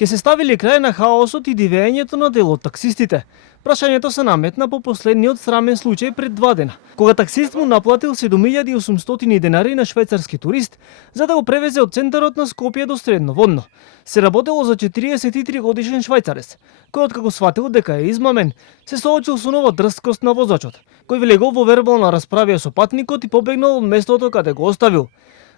Ке се стави ли крај на хаосот и дивењето на дел од таксистите? Прашањето се наметна по последниот срамен случај пред 2 дена, кога таксист му наплатил 7800 денари на швајцарски турист за да го превезе од центарот на Скопје до Средноводно. Се работело за 43 годишен швајцарец, кој откако сватил дека е измамен, се соочил со нова дрскост на возачот, кој влегол во вербална расправија со патникот и побегнал од местото каде го оставил.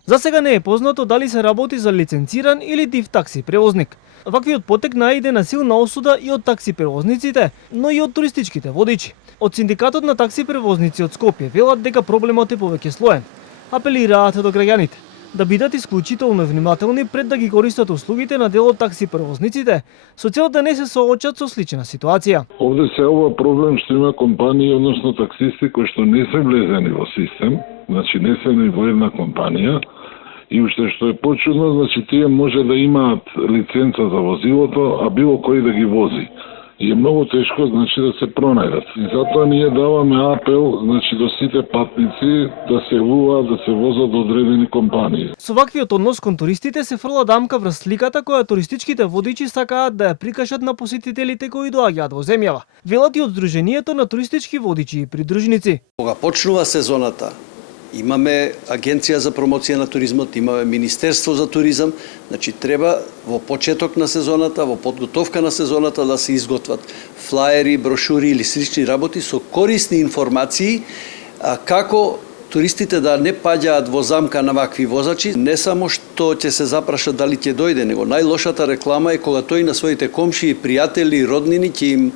За сега не е познато дали се работи за лиценциран или див такси превозник. Ваквиот потек наиде на силна осуда и од такси превозниците, но и од туристичките водичи. Од синдикатот на такси превозници од Скопје велат дека проблемот е повеќе слоен. Апелираат до граѓаните да бидат исклучително внимателни пред да ги користат услугите на дел од такси превозниците, со цел да не се соочат со слична ситуација. Овде се ова проблем што има компании, односно таксисти кои што не се влезени во систем, значи не се ни во една компанија, и уште што е почудно, значи тие може да имаат лиценца за возилото, а било кој да ги вози. И е многу тешко, значи, да се пронајдат. И затоа ние даваме апел, значи, до сите патници да се јавуваат, да се возат до одредени компании. Со ваквиот однос кон туристите се фрла дамка врз сликата која туристичките водичи сакаат да ја прикажат на посетителите кои доаѓаат во земјава. Велат и од Сдруженијето на туристички водичи и придружници. Кога почнува сезоната, имаме Агенција за промоција на туризмот, имаме Министерство за туризам, значи треба во почеток на сезоната, во подготовка на сезоната да се изготват флаери, брошури или слични работи со корисни информации како туристите да не паѓаат во замка на вакви возачи, не само што ќе се запраша дали ќе дојде, него најлошата реклама е кога тој на своите комшии, пријатели, роднини ќе им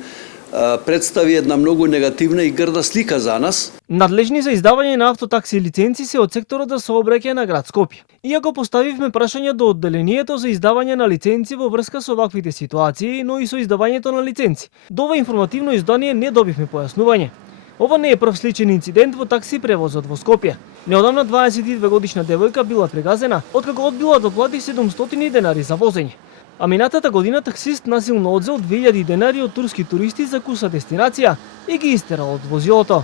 представи една многу негативна и грда слика за нас. Надлежни за издавање на автотакси лиценци се од секторот за сообраќај на град Скопје. Иако поставивме прашања до одделението за издавање на лиценци во врска со ваквите ситуации, но и со издавањето на лиценци, до ова информативно издание не добивме појаснување. Ова не е прв сличен инцидент во такси превозот во Скопје. Неодамна 22 годишна девојка била прегазена откако одбила да плати 700 денари за возење. А минатата година таксист насилно одзел 2000 денари од турски туристи за куса дестинација и ги истерал од возилото.